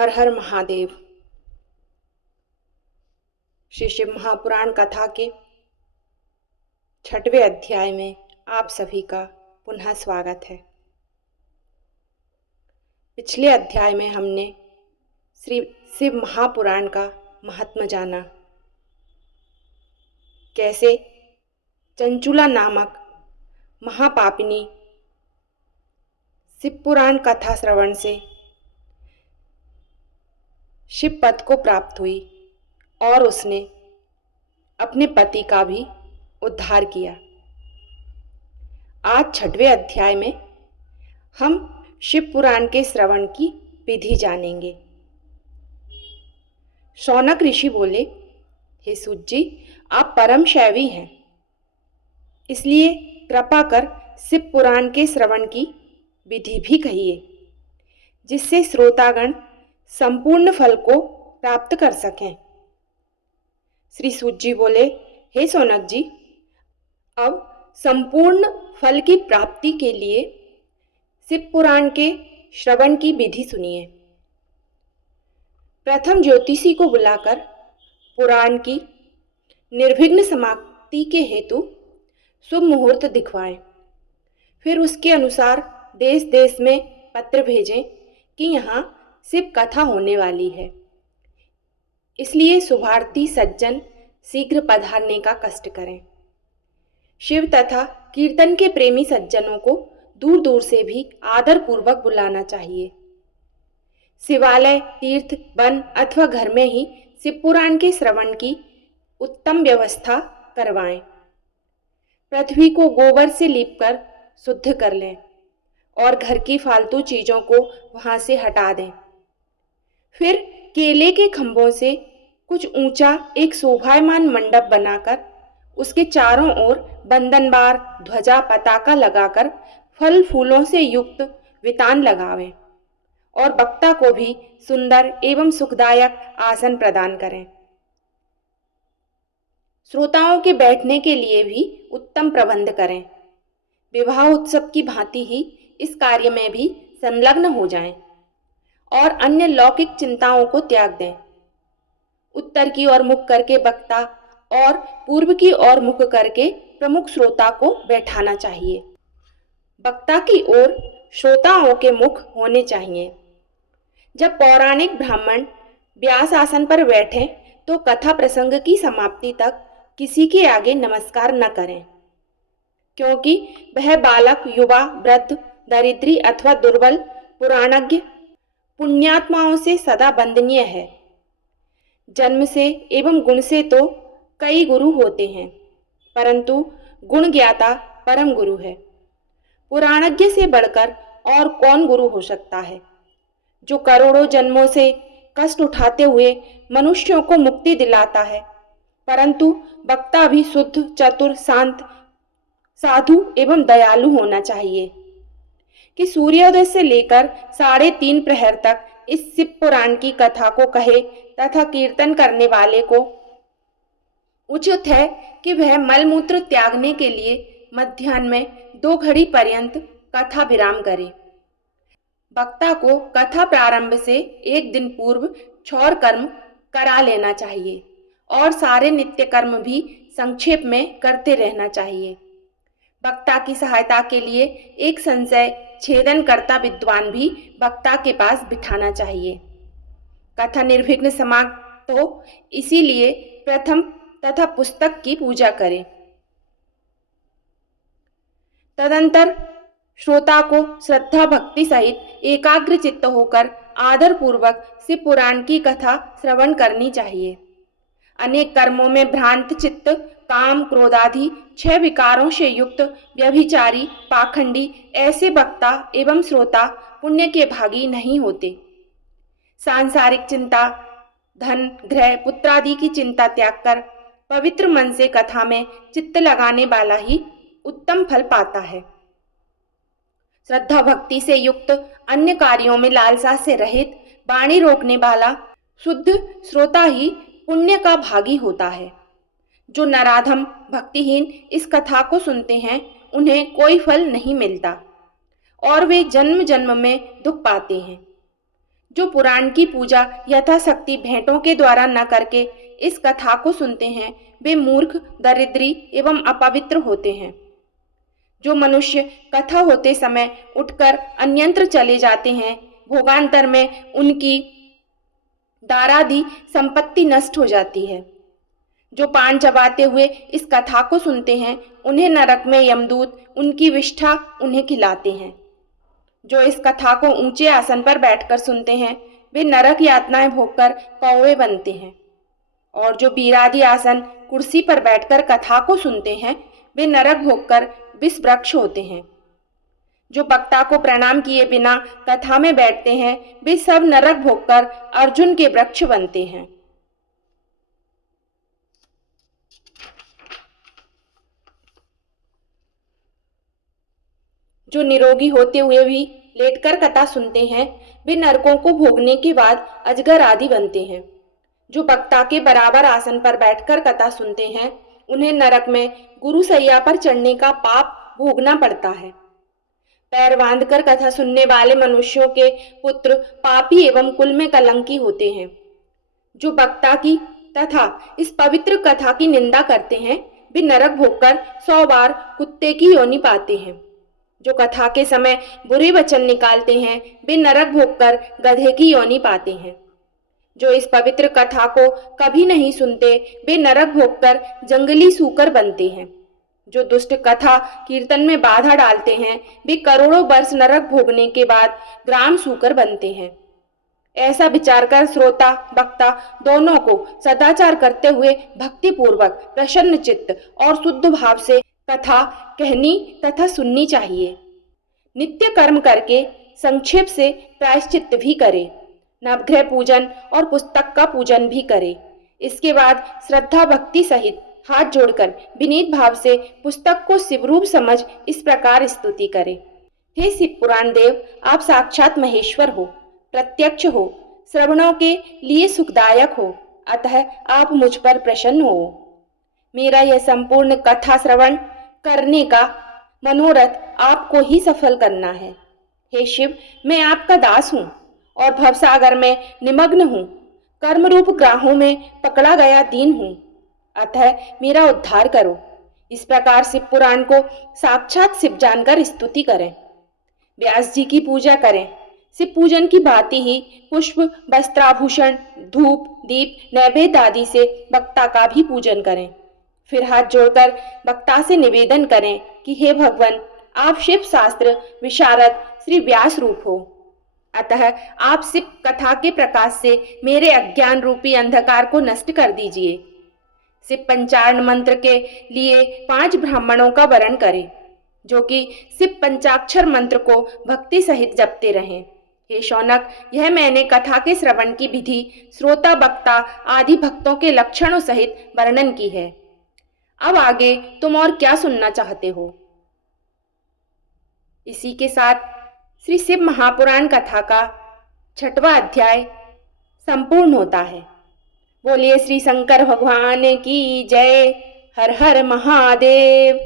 हर हर महादेव। श्री शिव महापुराण कथा के 6वें अध्याय में आप सभी का पुनः स्वागत है। पिछले अध्याय में हमने श्री शिव महापुराण का महात्म्य जाना। कैसे चंचुला नामक महापापिनी शिव पुराण कथा श्रवण से शिव पद को प्राप्त हुई और उसने अपने पति का भी उद्धार किया। आज 6वें अध्याय में हम शिव पुराण के श्रवण की विधि जानेंगे। शौनक ऋषि बोले, हे सूत जी, आप परम शैवी हैं, इसलिए कृपा कर शिव पुराण के श्रवण की विधि भी कहिए, जिससे श्रोतागण संपूर्ण फल को प्राप्त कर सकें। श्री सूत जी बोले, हे शौनक जी, अब संपूर्ण फल की प्राप्ति के लिए शिव पुराण के श्रवण की विधि सुनिए। प्रथम ज्योतिषी को बुलाकर पुराण की निर्विघ्न समाप्ति के हेतु शुभ मुहूर्त दिखवाएं। फिर उसके अनुसार देश देश में पत्र भेजें कि यहाँ शिव कथा होने वाली है, इसलिए शुभार्थी सज्जन शीघ्र पधारने का कष्ट करें। शिव तथा कीर्तन के प्रेमी सज्जनों को दूर दूर से भी आदर पूर्वक बुलाना चाहिए। शिवालय, तीर्थ, वन अथवा घर में ही शिव पुराण के श्रवण की उत्तम व्यवस्था करवाएं। पृथ्वी को गोबर से लीपकर शुद्ध कर लें और घर की फालतू चीजों को वहां से हटा दें। फिर केले के खंभों से कुछ ऊंचा एक शोभायमान मंडप बनाकर उसके चारों ओर बंधनबार, ध्वजा, पताका लगाकर फल फूलों से युक्त वितान लगावें और वक्ता को भी सुंदर एवं सुखदायक आसन प्रदान करें। श्रोताओं के बैठने के लिए भी उत्तम प्रबंध करें। विवाह उत्सव की भांति ही इस कार्य में भी संलग्न हो जाएं और अन्य लौकिक चिंताओं को त्याग दें। उत्तर की ओर मुख करके वक्ता और पूर्व की ओर मुख करके प्रमुख श्रोता को बैठाना चाहिए। वक्ता की ओर श्रोताओं के मुख होने चाहिए। जब पौराणिक ब्राह्मण व्यास आसन पर बैठें तो कथा प्रसंग की समाप्ति तक किसी के आगे नमस्कार न करें, क्योंकि वह बालक, युवा, वृद्ध, दरिद्री अथवा दुर्बल पुराणज्ञ पुण्यात्माओं से सदा वंदनीय है। जन्म से एवं गुण से तो कई गुरु होते हैं, परंतु गुण ज्ञाता परम गुरु है। पुराणज्ञ से बढ़कर और कौन गुरु हो सकता है, जो करोड़ों जन्मों से कष्ट उठाते हुए मनुष्यों को मुक्ति दिलाता है। परंतु वक्ता भी शुद्ध, चतुर, शांत, साधु एवं दयालु होना चाहिए कि सूर्योदय से लेकर 3:30 प्रहर तक इस शिव पुराण की कथा को कहे तथा कीर्तन करने वाले को उचित है कि वह मलमूत्र त्यागने के लिए मध्याह्न में 2 घड़ी पर्यंत कथा विराम करे। वक्ता को कथा प्रारंभ से 1 दिन पूर्व क्षौर कर्म करा लेना चाहिए और सारे नित्य कर्म भी संक्षेप में करते रहना चाहिए। वक्ता की सहायता के लिए एक संशय छेदन करता विद्वान भी वक्ता के पास बिठाना चाहिए। कथा निर्विघ्न समाप्त हो, इसीलिए प्रथम तथा पुस्तक की पूजा करें। तदंतर श्रोता को श्रद्धा भक्ति सहित एकाग्र चित्त होकर आदर पूर्वक शिव पुराण की कथा श्रवण करनी चाहिए। अनेक कर्मों में भ्रांत चित्त, काम, क्रोधादि 6 विकारों से युक्त व्यभिचारी, पाखंडी ऐसे वक्ता एवं श्रोता पुण्य के भागी नहीं होते। सांसारिक चिंता, धन, गृह, पुत्रादि की चिंता त्याग कर पवित्र मन से कथा में चित्त लगाने वाला ही उत्तम फल पाता है। श्रद्धा भक्ति से युक्त, अन्य कार्यों में लालसा से रहित, वाणी रोकने वाला शुद्ध श्रोता ही पुण्य का भागी होता है। जो नराधम, भक्तिहीन इस कथा को सुनते हैं, उन्हें कोई फल नहीं मिलता और वे जन्म जन्म में दुख पाते हैं। जो पुराण की पूजा यथाशक्ति भेंटों के द्वारा न करके इस कथा को सुनते हैं, वे मूर्ख, दरिद्री एवं अपवित्र होते हैं। जो मनुष्य कथा होते समय उठकर अन्यत्र चले जाते हैं, भोगांतर में उनकी दारादि संपत्ति नष्ट हो जाती है। जो पान चबाते हुए इस कथा को सुनते हैं, उन्हें नरक में यमदूत उनकी विष्ठा उन्हें खिलाते हैं। जो इस कथा को ऊंचे आसन पर बैठकर सुनते हैं, वे नरक यातनाएं भोगकर कौवे बनते हैं। और जो बीरादि आसन कुर्सी पर बैठकर कथा को सुनते हैं, वे नरक भोगकर विष वृक्ष होते हैं। जो वक्ता को प्रणाम किए बिना कथा में बैठते हैं, वे सब नरक भोगकर अर्जुन के वृक्ष बनते हैं। जो निरोगी होते हुए भी लेटकर कथा सुनते हैं, वे नरकों को भोगने के बाद अजगर आदि बनते हैं। जो वक्ता के बराबर आसन पर बैठकर कथा सुनते हैं, उन्हें नरक में गुरुसैया पर चढ़ने का पाप भोगना पड़ता है। पैर बांधकर कथा सुनने वाले मनुष्यों के पुत्र पापी एवं कुल में कलंकी होते हैं। जो वक्ता की तथा इस पवित्र कथा की निंदा करते हैं, वे नरक भोगकर 100 बार कुत्ते की योनि पाते हैं। जो कथा के समय बुरे वचन निकालते हैं, वे नरक भोगकर गधे की योनि पाते हैं। जो इस पवित्र कथा को कभी नहीं सुनते, वे नरक भोगकर जंगली सूकर बनते हैं। जो दुष्ट कथा कीर्तन में बाधा डालते हैं, वे करोड़ों वर्ष नरक भोगने के बाद ग्राम सूकर बनते हैं। ऐसा विचार कर श्रोता वक्ता दोनों को सदाचार करते हुए भक्तिपूर्वक प्रसन्न चित्त और शुद्ध भाव से कथा कहनी तथा सुननी चाहिए। नित्य कर्म करके संक्षेप से प्रायश्चित्त भी करे, नवग्रह पूजन और पुस्तक का पूजन भी करे। इसके बाद श्रद्धा भक्ति सहित हाथ जोड़कर विनीत भाव से पुस्तक को शिवरूप समझ इस प्रकार स्तुति करे। हे शिव पुराण देव, आप साक्षात महेश्वर हो, प्रत्यक्ष हो, श्रवणों के लिए सुखदायक हो, अतः आप मुझ पर प्रसन्न हो। मेरा यह संपूर्ण कथा श्रवण करने का मनोरथ आपको ही सफल करना है। हे शिव, मैं आपका दास हूँ और भवसागर में निमग्न हूँ, कर्मरूप ग्राहों में पकड़ा गया दीन हूँ, अतः मेरा उद्धार करो। इस प्रकार शिव पुराण को साक्षात शिव जानकर स्तुति करें। व्यास जी की पूजा करें। शिव पूजन की भांति ही पुष्प, वस्त्राभूषण, धूप, दीप, नैवेद्य आदि से वक्ता का भी पूजन करें। फिर हाथ जोड़कर वक्ता से निवेदन करें कि हे भगवान, आप शिव शास्त्र विशारद श्री व्यास रूप हो, अतः आप शिव कथा के प्रकाश से मेरे अज्ञान रूपी अंधकार को नष्ट कर दीजिए। शिव पंचारण मंत्र के लिए 5 ब्राह्मणों का वरण करें, जो कि शिव पंचाक्षर मंत्र को भक्ति सहित जपते रहें। हे शौनक, यह मैंने कथा के श्रवण की विधि श्रोता वक्ता आदि भक्तों के लक्षणों सहित वर्णन की है। अब आगे तुम और क्या सुनना चाहते हो? इसी के साथ श्री शिव महापुराण कथा का 6वां अध्याय संपूर्ण होता है। बोलिए श्री शंकर भगवान की जय। हर हर महादेव।